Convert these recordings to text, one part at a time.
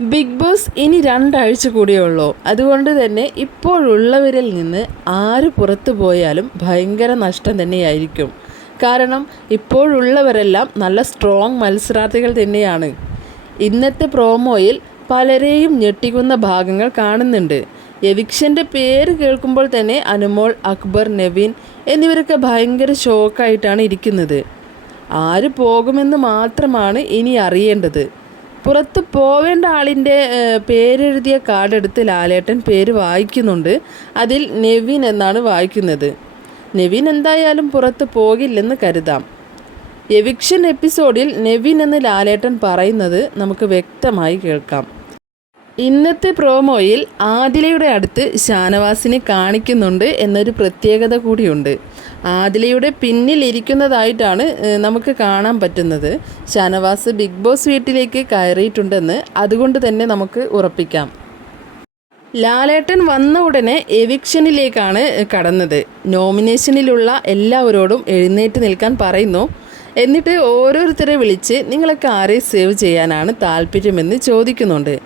Big boss ഇനി രണ്ടാഴ്ച കൂടിയേ ഉള്ളൂ അതുകൊണ്ട് തന്നെ ഇപ്പോഴുള്ളവരിൽ നിന്ന് ആര് പുറത്തു പോയാലും ഭയങ്കര നഷ്ടം തന്നെയായിരിക്കും. കാരണം ഇപ്പോഴുള്ളവരെല്ലാം നല്ല സ്ട്രോങ് മത്സരാർത്ഥികൾ തന്നെയാണ്. ഇന്നത്തെ പ്രോമോയിൽ പലരെയും ഞെട്ടിക്കുന്ന ഭാഗങ്ങൾ കാണുന്നുണ്ട്. എവിക്ഷന്റെ പേര് കേൾക്കുമ്പോൾ തന്നെ അനുമോൾ അക്ബർ നവീൻ എന്നിവരൊക്കെ ഭയങ്കര ഷോക്കായിട്ടാണ് ഇരിക്കുന്നത്. ആര് പോകുമെന്ന് മാത്രമാണ് ഇനി അറിയേണ്ടത്. പുറത്ത് പോവേണ്ട ആളിന്റെ പേരെഴുതിയ കാർഡ് എടുത്ത് ലാലേട്ടൻ പേര് വായിക്കുന്നുണ്ട്. അതിൽ നെവിൻ എന്നാണ് വായിക്കുന്നത്. നെവിൻ എന്തായാലും പുറത്ത് പോകില്ലെന്ന് കരുതാം. എവിക്ഷൻ എപ്പിസോഡിൽ നെവിൻ എന്ന് ലാലേട്ടൻ പറയുന്നത് നമുക്ക് വ്യക്തമായി കേൾക്കാം. ഇന്നത്തെ പ്രോമോയിൽ ആദിലയുടെ അടുത്ത് ഷാനവാസിനെ കാണിക്കുന്നുണ്ട് എന്നൊരു പ്രത്യേകത കൂടിയുണ്ട്. ആദിലയുടെ പിന്നിലിരിക്കുന്നതായിട്ടാണ് നമുക്ക് കാണാൻ പറ്റുന്നത്. ഷാനവാസ് ബിഗ് ബോസ് വീട്ടിലേക്ക് കയറിയിട്ടുണ്ടെന്ന് അതുകൊണ്ട് തന്നെ നമുക്ക് ഉറപ്പിക്കാം. ലാലേട്ടൻ വന്ന ഉടനെ എവിക്ഷനിലേക്കാണ് കടന്നത്. നോമിനേഷനിലുള്ള എല്ലാവരോടും എഴുന്നേറ്റ് നിൽക്കാൻ പറയുന്നു. എന്നിട്ട് ഓരോരുത്തരെ വിളിച്ച് നിങ്ങളൊക്കെ ആരെ സേവ് ചെയ്യാനാണ് താല്പര്യമെന്ന് ചോദിക്കുന്നുണ്ട്.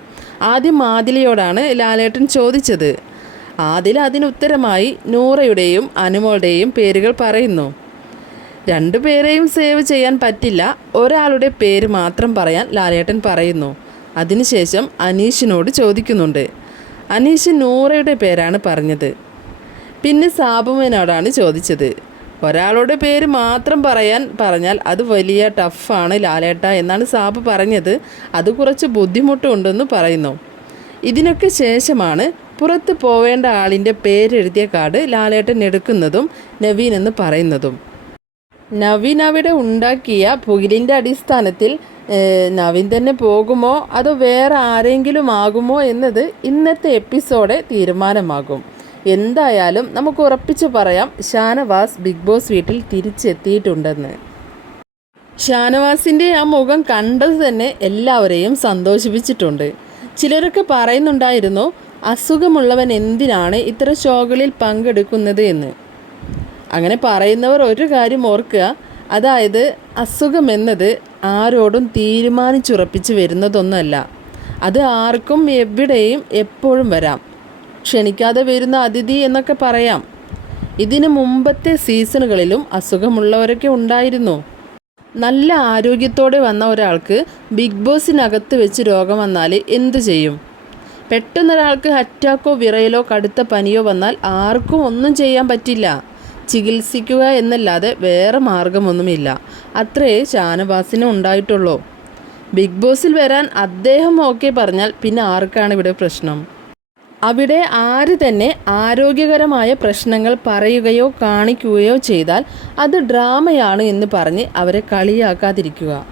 ആദ്യം ആദിലയോടാണ് ലാലേട്ടൻ ചോദിച്ചത്. ആദില അതിനുത്തരമായി നൂറയുടെയും അനുമോളുടെയും പേരുകൾ പറയുന്നു. രണ്ടു പേരെയും സേവ് ചെയ്യാൻ പറ്റില്ല. ഒരാളുടെ പേര് മാത്രം പറയാൻ ലാലേട്ടൻ പറയുന്നു. അതിനുശേഷം അനീഷിനോട് ചോദിക്കുന്നുണ്ട്. അനീഷ് നൂറയുടെ പേരാണ് പറഞ്ഞത്. പിന്നെ സാബുമേനോടാണ് ചോദിച്ചത്. ഒരാളുടെ പേര് മാത്രം പറയാൻ പറഞ്ഞാൽ അത് വലിയ ടഫാണ് ലാലേട്ട എന്നാണ് സാബ് പറഞ്ഞത്. അത് കുറച്ച് ബുദ്ധിമുട്ടുണ്ടെന്ന് പറയുന്നു. ഇതിനൊക്കെ ശേഷമാണ് പുറത്ത് പോവേണ്ട ആളിന്റെ പേരെഴുതിയ കാർഡ് ലാലേട്ടൻ എടുക്കുന്നതും നവീൻ എന്ന് പറയുന്നതും. നവീൻ അവിടെ ഉണ്ടാക്കിയ പുകിലിന്റെ അടിസ്ഥാനത്തിൽ നവീൻ തന്നെ പോകുമോ? അതോ വേറെ ആരെങ്കിലും ആകുമോ എന്നത് ഇന്നത്തെ എപ്പിസോഡ് തീരുമാനമാകും. എന്തായാലും നമുക്ക് ഉറപ്പിച്ചു പറയാം ഷാനവാസ് ബിഗ് ബോസ് വീട്ടിൽ തിരിച്ചെത്തിയിട്ടുണ്ടെന്ന്. ഷാനവാസിന്റെ ആ മുഖം കണ്ടത് തന്നെ എല്ലാവരെയും സന്തോഷിപ്പിച്ചിട്ടുണ്ട്. ചിലരൊക്കെ പറയുന്നുണ്ടായിരുന്നു അസുഖമുള്ളവൻ എന്തിനാണ് ഇത്ര ഷോകളിൽ പങ്കെടുക്കുന്നത് എന്ന്? അങ്ങനെ പറയുന്നവർ ഒരു കാര്യം ഓർക്കുക അതായത് അസുഖമെന്നത് ആരോടും തീരുമാനിച്ചുറപ്പിച്ച് വരുന്നതൊന്നുമല്ല. അത് ആർക്കും എവിടെയും എപ്പോഴും വരാം. ക്ഷണിക്കാതെ വരുന്ന അതിഥി എന്നൊക്കെ പറയാം. ഇതിനു മുമ്പത്തെ സീസണുകളിലും അസുഖമുള്ളവരൊക്കെ ഉണ്ടായിരുന്നു. നല്ല ആരോഗ്യത്തോടെ വന്ന ഒരാൾക്ക് ബിഗ് ബോസിനകത്ത് വെച്ച് രോഗം വന്നാൽ എന്തു ചെയ്യും? പെട്ടെന്നൊരാൾക്ക് അറ്റാക്കോ വിറയലോ കടുത്ത പനിയോ വന്നാൽ ആർക്കും ഒന്നും ചെയ്യാൻ പറ്റില്ല. ചികിത്സിക്കുക എന്നല്ലാതെ വേറെ മാർഗമൊന്നുമില്ല. അത്രേ ഷാനവാസിനും ഉണ്ടായിട്ടുള്ളൂ. ബിഗ് ബോസിൽ വരാൻ അദ്ദേഹം ഓക്കെ പറഞ്ഞാൽ പിന്നെ ആർക്കാണ് ഇവിടെ പ്രശ്നം? അവിടെ ആര് തന്നെ ആരോഗ്യകരമായ പ്രശ്നങ്ങൾ പറയുകയോ കാണിക്കുകയോ ചെയ്താൽ അത് ഡ്രാമയാണ് എന്ന് പറഞ്ഞ് അവരെ കളിയാക്കാതിരിക്കുക.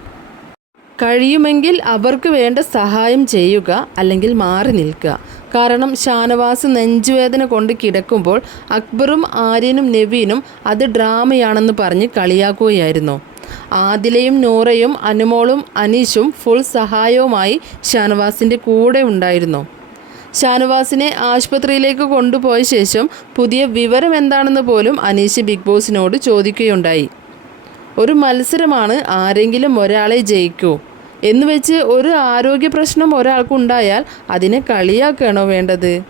കഴിയുമെങ്കിൽ അവർക്ക് വേണ്ട സഹായം ചെയ്യുക അല്ലെങ്കിൽ മാറി നിൽക്കുക. കാരണം ഷാനവാസ് നെഞ്ചുവേദന കൊണ്ട് കിടക്കുമ്പോൾ അക്ബറും ആര്യനും നവീനും അത് ഡ്രാമയാണെന്ന് പറഞ്ഞ് കളിയാക്കുകയായിരുന്നു. ആദിലയും നൂറയും അനുമോളും അനീഷും ഫുൾ സഹായവുമായി ഷാനവാസിന്റെ കൂടെ ഉണ്ടായിരുന്നു. ഷാനവാസിനെ ആശുപത്രിയിലേക്ക് കൊണ്ടുപോയ ശേഷം പുതിയ വിവരം എന്താണെന്ന് പോലും അനീഷ് ബിഗ് ബോസിനോട് ചോദിക്കുകയുണ്ടായി. ഒരു മത്സരമാണ് ആരെങ്കിലും ഒരാളെ ജയിക്കൂ എന്ന് വെച്ച് ഒരു ആരോഗ്യ പ്രശ്നം ഒരാൾക്കുണ്ടായാൽ അതിനെ കളിയാക്കണോ വേണ്ടത്?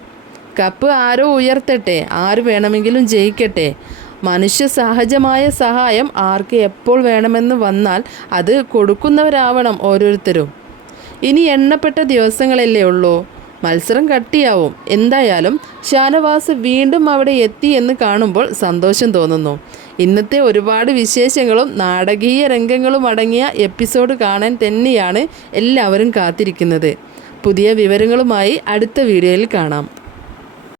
കപ്പ് ആരോ ഉയർത്തട്ടെ ആര് വേണമെങ്കിലും ജയിക്കട്ടെ. മനുഷ്യ സഹജമായ സഹായം ആർക്ക് എപ്പോൾ വേണമെന്ന് വന്നാൽ അത് കൊടുക്കുന്നവരാവണം ഓരോരുത്തരും. ഇനി എണ്ണപ്പെട്ട ദിവസങ്ങളല്ലേ ഉള്ളൂ. മത്സരം കട്ടിയാവും. എന്തായാലും ഷാനവാസ് വീണ്ടും അവിടെ എത്തി എന്ന് കാണുമ്പോൾ സന്തോഷം തോന്നുന്നു. ഇന്നത്തെ ഒരുപാട് വിശേഷങ്ങളും നാടകീയ രംഗങ്ങളും അടങ്ങിയ എപ്പിസോഡ് കാണാൻ തന്നെയാണ് എല്ലാവരും കാത്തിരിക്കുന്നത്. പുതിയ വിവരങ്ങളുമായി അടുത്ത വീഡിയോയിൽ കാണാം.